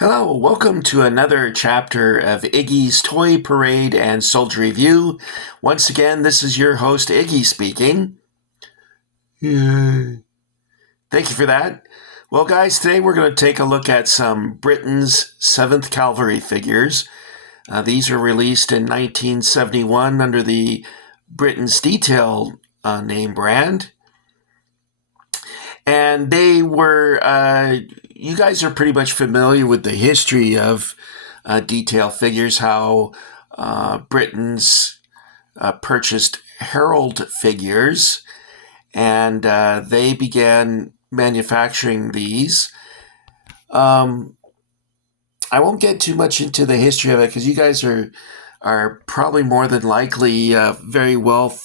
Hello, welcome to another chapter of Iggy's Toy Parade and Soldier Review. Once again, this is your host, Iggy, speaking. Yay. Thank you for that. Well, guys, today we're going to take a look at some Britain's 7th Cavalry figures. These were released in 1971 under the Britain's Deetail name brand. And they were, you guys are pretty much familiar with the history of Deetail figures, how Britain's purchased Herald figures, and they began manufacturing these. I won't get too much into the history of it because you guys are probably more than likely very well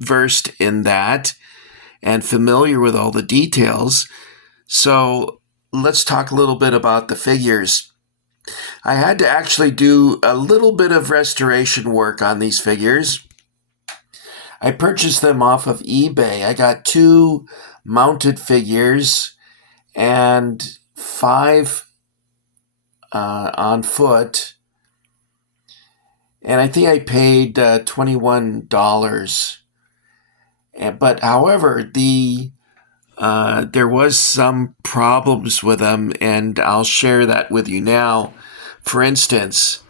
versed in that and familiar with all the details. So let's talk a little bit about the figures. I had to actually do a little bit of restoration work on these figures. I purchased them off of eBay. I got 2 mounted figures and 5 on foot. And I think I paid $21. But however, there was some problems with them, and I'll share that with you now. For instance,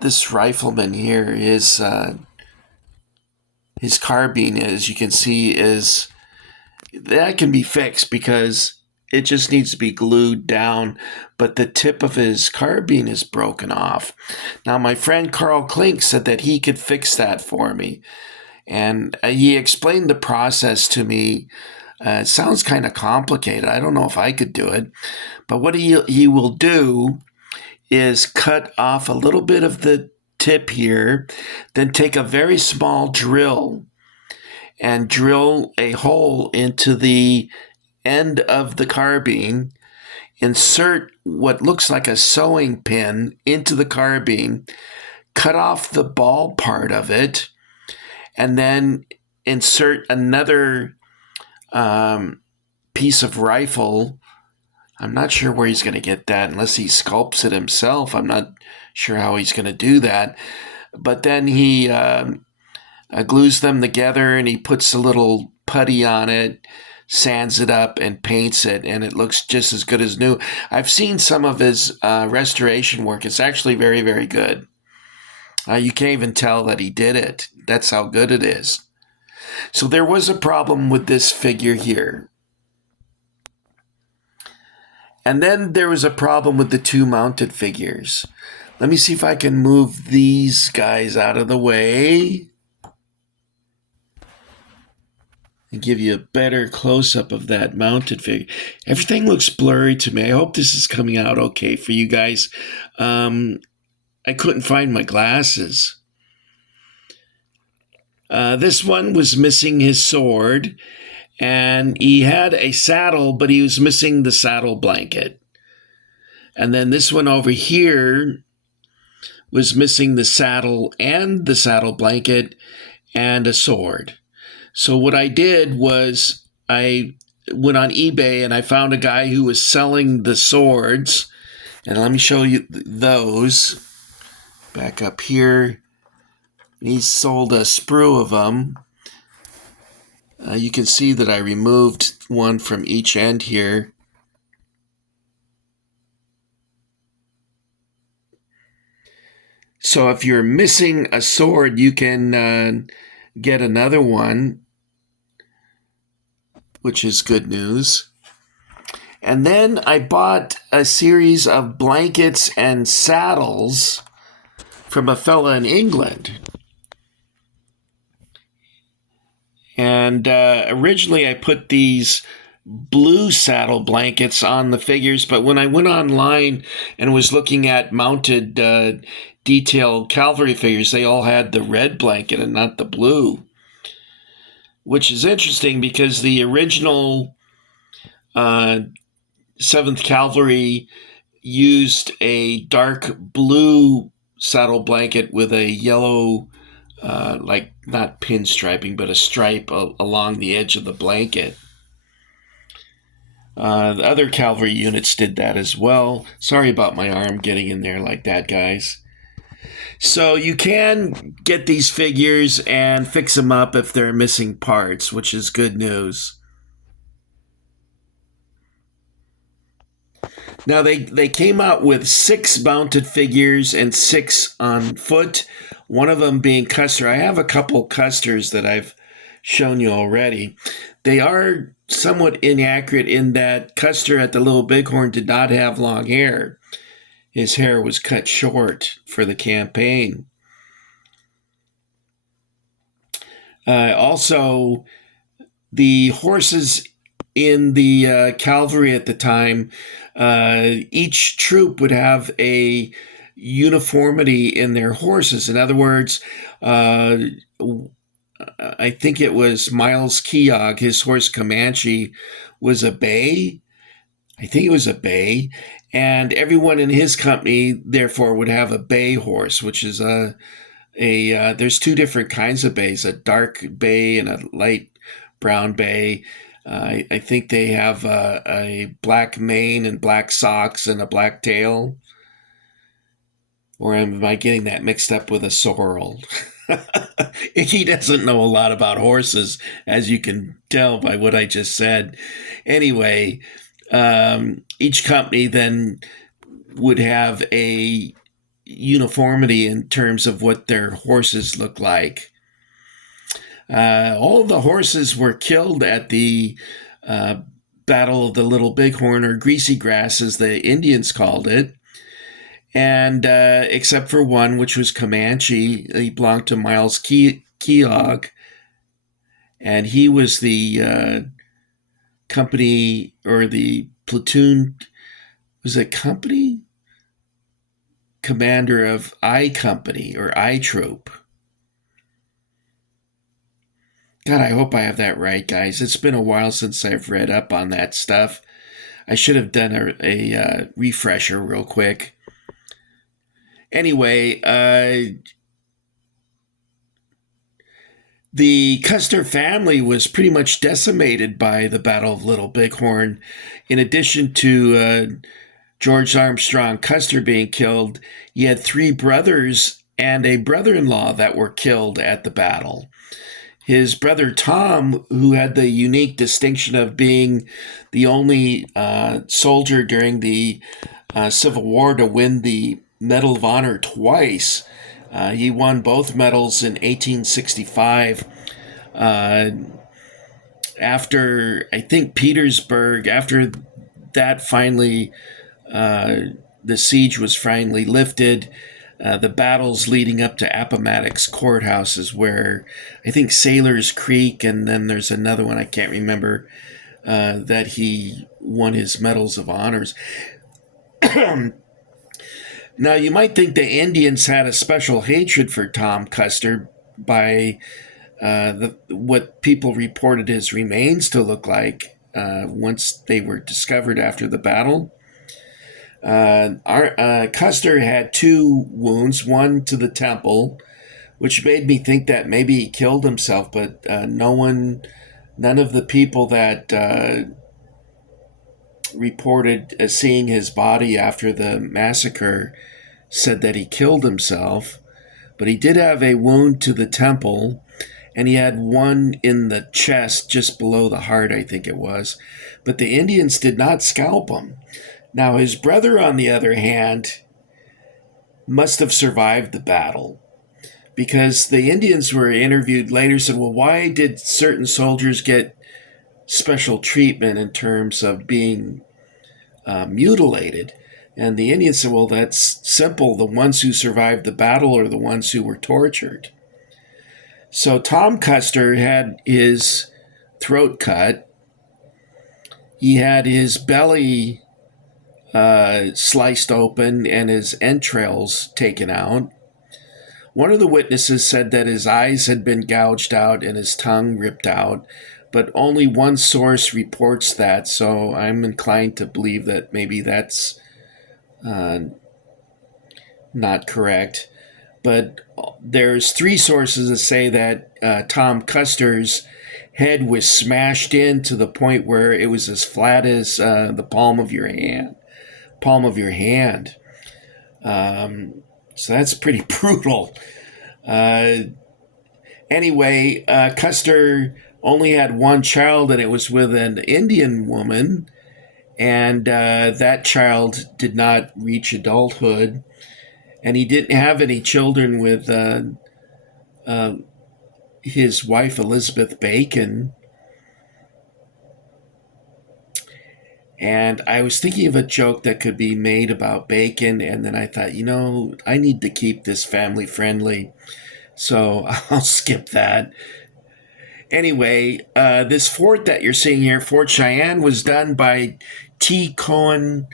this rifleman here is his carbine, as you can see, that can be fixed because it just needs to be glued down, but the tip of his carbine is broken off. Now, my friend Carl Klink said that he could fix that for me. And he explained the process to me. It sounds kind of complicated. I don't know if I could do it. But what he will do is cut off a little bit of the tip here, then take a very small drill and drill a hole into the end of the carbine, insert what looks like a sewing pin into the carbine, cut off the ball part of it, and then insert another piece of rifle. I'm not sure where he's going to get that unless he sculpts it himself. I'm not sure how he's going to do that. But then he glues them together, and he puts a little putty on it, sands it up, and paints it, and it looks just as good as new. I've seen some of his restoration work. It's actually very, very good. You can't even tell that he did it. That's how good it is. So there was a problem with this figure here. And then there was a problem with the 2 mounted figures. Let me see if I can move these guys out of the way and give you a better close-up of that mounted figure. Everything looks blurry to me. I hope this is coming out okay for you guys. I couldn't find my glasses. This one was missing his sword, and he had a saddle, but he was missing the saddle blanket. And then this one over here was missing the saddle and the saddle blanket and a sword. So what I did was I went on eBay and I found a guy who was selling the swords. And let me show you those. Back up here. He sold a sprue of them. You can see that I removed one from each end here. So if you're missing a sword, you can get another one, which is good news. And then I bought a series of blankets and saddles from a fella in England. And originally I put these blue saddle blankets on the figures, but when I went online and was looking at mounted Deetail Cavalry figures, they all had the red blanket and not the blue, which is interesting because the original 7th Cavalry used a dark blue saddle blanket with a yellow, like not pinstriping, but a stripe along the edge of the blanket. The other cavalry units did that as well. Sorry about my arm getting in there like that, guys. So you can get these figures and fix them up if they're missing parts, which is good news. Now they came out with 6 mounted figures and 6 on foot. One of them being Custer. I have a couple Custers that I've shown you already. They are somewhat inaccurate in that Custer at the Little Bighorn did not have long hair. His hair was cut short for the campaign. Also, the horses in the cavalry at the time, each troop would have a uniformity in their horses. In other words, I think it was Miles Keogh, his horse Comanche, was a bay. I think it was a bay. And everyone in his company, therefore, would have a bay horse, which is there's 2 different kinds of bays, a dark bay and a light brown bay. I think they have a black mane and black socks and a black tail. Or am I getting that mixed up with a sorrel? He doesn't know a lot about horses, as you can tell by what I just said. Anyway, each company then would have a uniformity in terms of what their horses look like. All of the horses were killed at the Battle of the Little Bighorn, or Greasy Grass, as the Indians called it. And except for one, which was Comanche, he belonged to Miles Keogh, and he was the company or the platoon. Was it company commander of I Company or I Troop? God, I hope I have that right, guys. It's been a while since I've read up on that stuff. I should have done a refresher real quick. Anyway, the Custer family was pretty much decimated by the Battle of Little Bighorn. In addition to George Armstrong Custer being killed, he had 3 brothers and a brother-in-law that were killed at the battle. His brother Tom, who had the unique distinction of being the only soldier during the Civil War to win the Medal of Honor twice. He won both medals in 1865. After, I think, Petersburg, after that finally, the siege was finally lifted, the battles leading up to Appomattox Courthouse is where I think Sailor's Creek, and then there's another one I can't remember, that he won his medals of honors. Now, you might think the Indians had a special hatred for Tom Custer by what people reported his remains to look like once they were discovered after the battle. Custer had 2 wounds, one to the temple, which made me think that maybe he killed himself, but none of the people that reported seeing his body after the massacre said that he killed himself. But he did have a wound to the temple, and he had one in the chest just below the heart, I think it was. But the Indians did not scalp him. Now, his brother, on the other hand, must have survived the battle, because the Indians were interviewed later, said, well, why did certain soldiers get special treatment in terms of being mutilated? And the Indians said, well, that's simple. The ones who survived the battle are the ones who were tortured. So Tom Custer had his throat cut. He had his belly sliced open and his entrails taken out. One of the witnesses said that his eyes had been gouged out and his tongue ripped out, but only one source reports that, so I'm inclined to believe that maybe that's not correct. But there's 3 sources that say that Tom Custer's head was smashed in to the point where it was as flat as the palm of your hand. Palm of your hand. So that's pretty brutal. Anyway, Custer only had one child, and it was with an Indian woman, and that child did not reach adulthood, and he didn't have any children with his wife, Elizabeth Bacon. And I was thinking of a joke that could be made about Bacon, and then I thought, I need to keep this family friendly, so I'll skip that. Anyway, this fort that you're seeing here, Fort Cheyenne, was done by T. Cone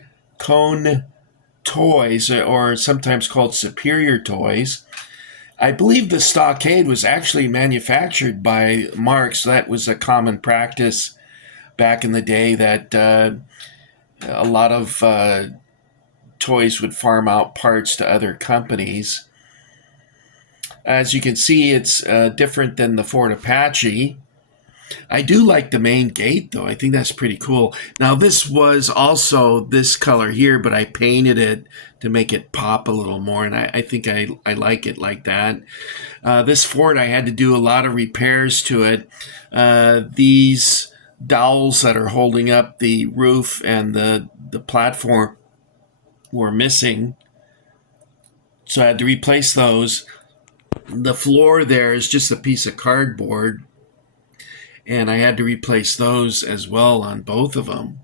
Toys, or sometimes called Superior Toys. I believe the stockade was actually manufactured by Marks. That was a common practice back in the day, that a lot of toys would farm out parts to other companies. As you can see, it's different than the Fort Apache. I do like the main gate, though. I think that's pretty cool. Now, this was also this color here, but I painted it to make it pop a little more, and I think I like it like that. This fort, I had to do a lot of repairs to it. These dowels that are holding up the roof and the platform were missing, so I had to replace those. The floor there is just a piece of cardboard, and I had to replace those as well on both of them.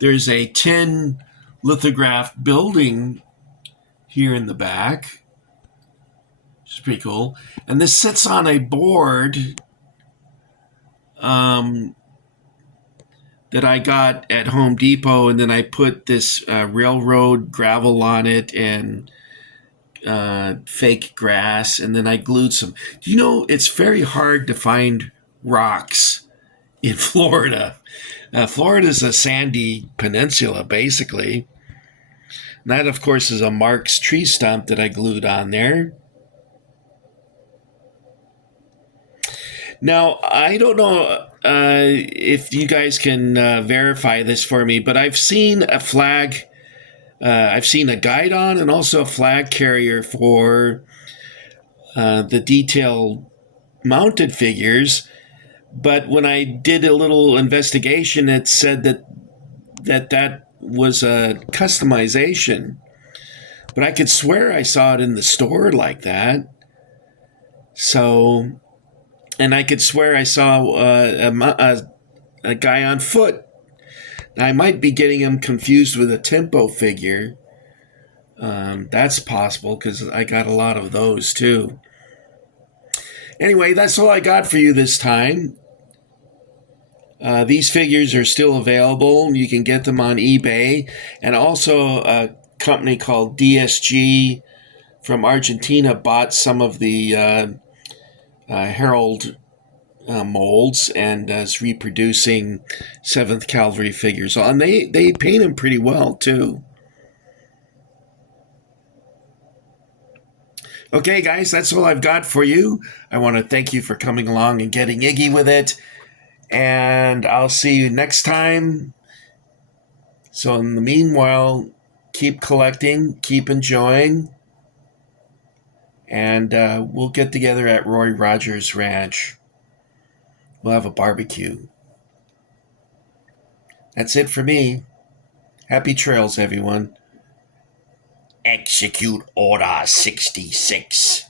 There's a tin lithographed building here in the back, which is pretty cool. And this sits on a board that I got at Home Depot, and then I put this railroad gravel on it and fake grass, and then I glued some. Do you know, it's very hard to find rocks in Florida. Florida's a sandy peninsula, basically. And that, of course, is a Mark's tree stump that I glued on there. Now, I don't know if you guys can verify this for me, but I've seen a flag. I've seen a guidon and also a flag carrier for the Deetail mounted figures. But when I did a little investigation, it said that was a customization. But I could swear I saw it in the store like that. So, and I could swear I saw a guy on foot. I might be getting him confused with a tempo figure. That's possible, because I got a lot of those too. Anyway, that's all I got for you this time. These figures are still available. You can get them on eBay. And also a company called DSG from Argentina bought some of the Herald molds and is reproducing 7th Cavalry figures. And they paint them pretty well, too. Okay, guys, that's all I've got for you. I want to thank you for coming along and getting Iggy with it. And I'll see you next time. So in the meanwhile, keep collecting, keep enjoying, and we'll get together at Roy Rogers Ranch. We'll have a barbecue. That's it for me. Happy trails, everyone. Execute Order 66.